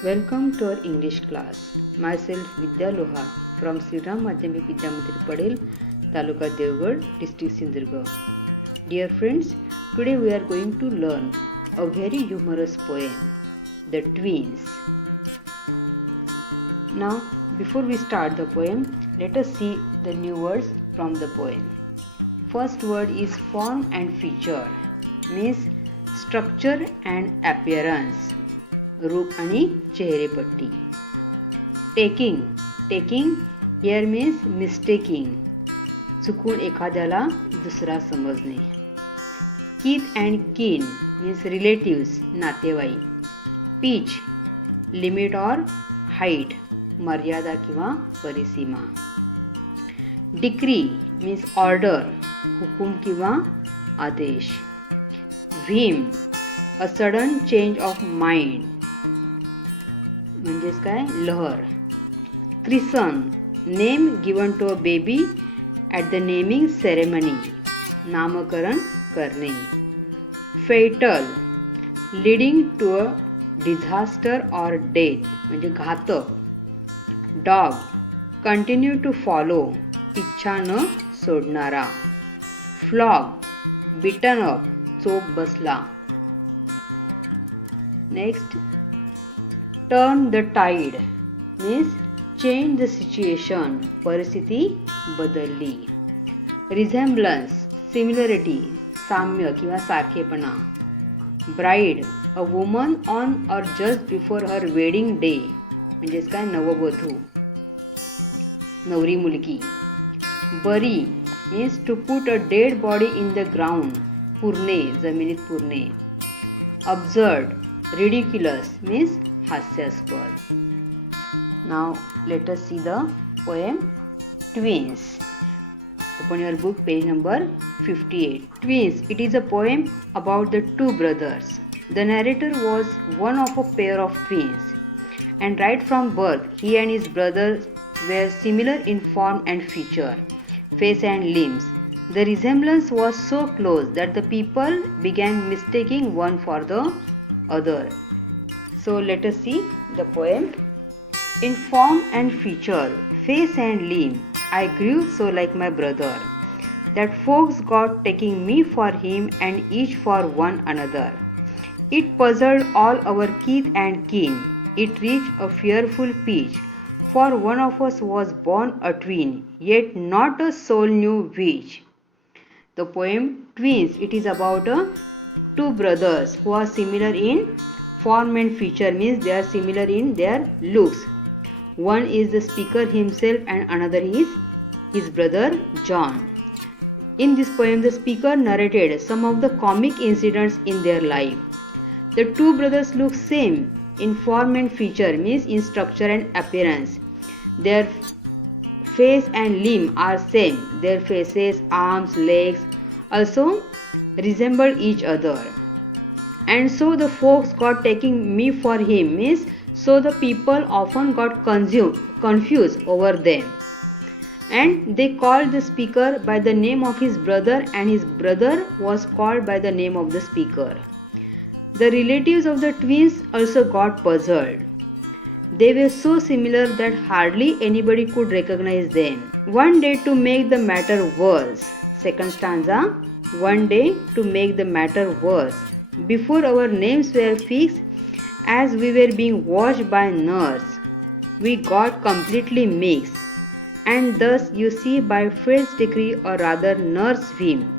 Welcome to our English class. Myself Vidya Lohar from Sri Ram Madhyamik Vidya Mandir Padel, Taluka Devgad, District Sindhudurga. Dear friends, today we are going to learn a very humorous poem, The Twins. Now, before we start the poem, let us see the new words from the poem. First word is form and feature, means structure and appearance. रूप आणि चेहरेपट्टी. Taking here means mistaking, चुकून एखाद्याला दुसरा समजणे. Kith and kin means relatives, नातेवाईक. Pitch limit or height, मर्यादा किंवा परिसीमा. डिक्री मीन्स ऑर्डर, हुकूम किंवा आदेश. Whim a sudden change of mind, म्हणजेच काय, लहर. Christen name given to a baby at the naming ceremony, नामकरण करणे. Fatal leading to a disaster or death, म्हणजे घातक. डॉग कंटिन्यू टू फॉलो, इच्छा न सोडणारा. फ्लॉग बिटन अप, चोप बसला. Next, turn the tide means change the situation, परिस्थिती बदलली. रिझेम्बलन्स सिमिलरिटी, साम्य किंवा सारखेपणा. Bride a woman on or just before her wedding day, म्हणजेच काय, नववधू, नवरी मुलगी. Bury means to put a dead body in the ground, पुरणे, जमिनीत पुरणे. अब्सर्ड ridiculous means हास्यास्पद. Now let us see the poem Twins. Open your book, page number 58. Twins, it is a poem about the two brothers. The narrator was one of a pair of twins, and right from birth he and his brother were similar in form and feature, face and limbs. The resemblance was so close that the people began mistaking one for the other. So let us see the poem. In form and feature, face and limb, I grew so like my brother, that folks got taking me for him and each for one another. It puzzled all our kith and kin. It reached a fearful pitch, for one of us was born a twin, yet not a soul knew which. The poem Twins, it is about two brothers who are similar in form and feature, means they are similar in their looks. One is the speaker himself and another is his brother John. In this poem, the speaker narrated some of the comic incidents in their life. The two brothers look same in form and feature, means in structure and appearance. Their face and limb are same. Their faces, arms, legs also resemble each other. And so the folks got taking me for him, means so the people often got confused over them. And they called the speaker by the name of his brother, and his brother was called by the name of the speaker. The relatives of the twins also got puzzled. They were so similar that hardly anybody could recognize them. One day, to make the matter worse, second stanza, one day to make the matter worse, before our names were fixed, as we were being watched by nurse, we got completely mixed. And thus you see, by fate's decree, or rather nurse whim,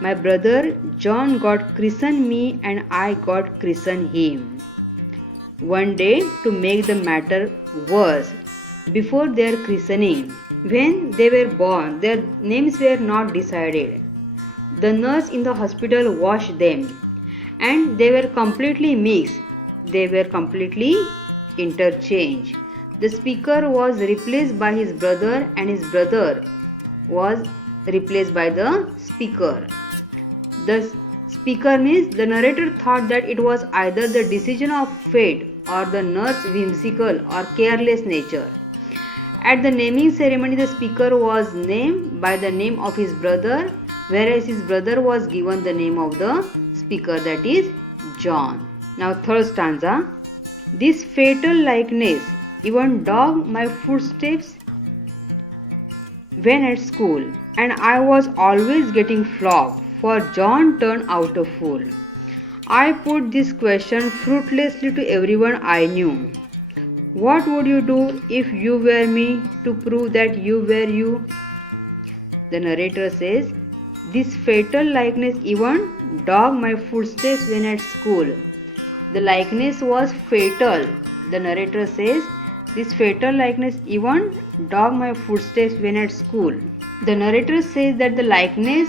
my brother John got christened me and I got christened him. One day, to make the matter worse, before their christening, when they were born, their names were not decided. The nurse in the hospital watched them, and they were completely mixed. They were completely interchanged. The speaker was replaced by his brother, and his brother was replaced by the speaker. The speaker means the narrator thought that it was either the decision of fate or the nurse's whimsical or careless nature. At the naming ceremony, the speaker was named by the name of his brother, whereas his brother was given the name of the speaker, that is John. Now third stanza. This fatal likeness even dogged my footsteps when at school, and I was always getting flogged, for John turned out a fool. I put this question fruitlessly to everyone I knew. What would you do if you were me to prove that you were you? The narrator says, this fatal likeness even dogged my footsteps when at school. The likeness was fatal. The narrator says, this fatal likeness even dogged my footsteps when at school. The narrator says that the likeness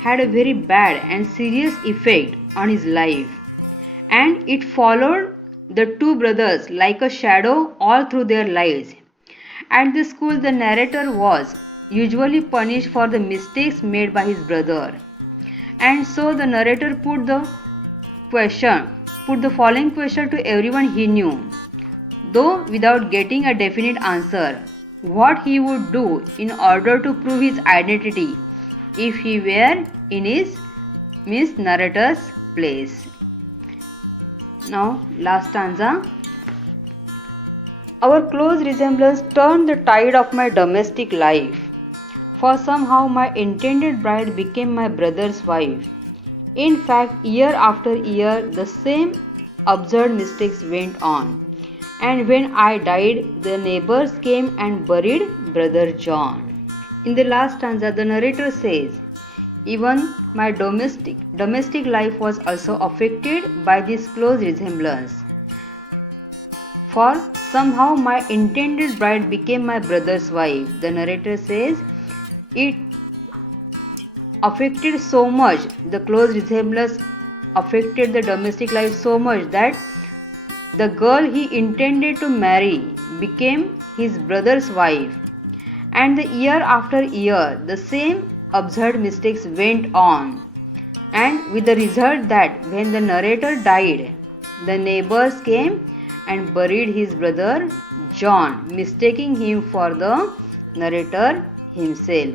had a very bad and serious effect on his life, and it followed the two brothers like a shadow all through their lives. At the school, the narrator was usually punished for the mistakes made by his brother, and so the narrator put the following question to everyone he knew, though without getting a definite answer, what he would do in order to prove his identity if he were in his narrator's place. Now, last stanza. Our close resemblance turned the tide of my domestic life, for somehow my intended bride became my brother's wife. In fact, year after year, the same absurd mistakes went on. And when I died, the neighbors came and buried Brother John. In the last stanza, the narrator says, even my domestic life was also affected by this close resemblance. For somehow my intended bride became my brother's wife. The narrator says, it affected so much, the close resemblance affected the domestic life so much that the girl he intended to marry became his brother's wife. And the year after year, the same absurd mistakes went on. And with the result that when the narrator died, the neighbors came and buried his brother John, mistaking him for the narrator himself.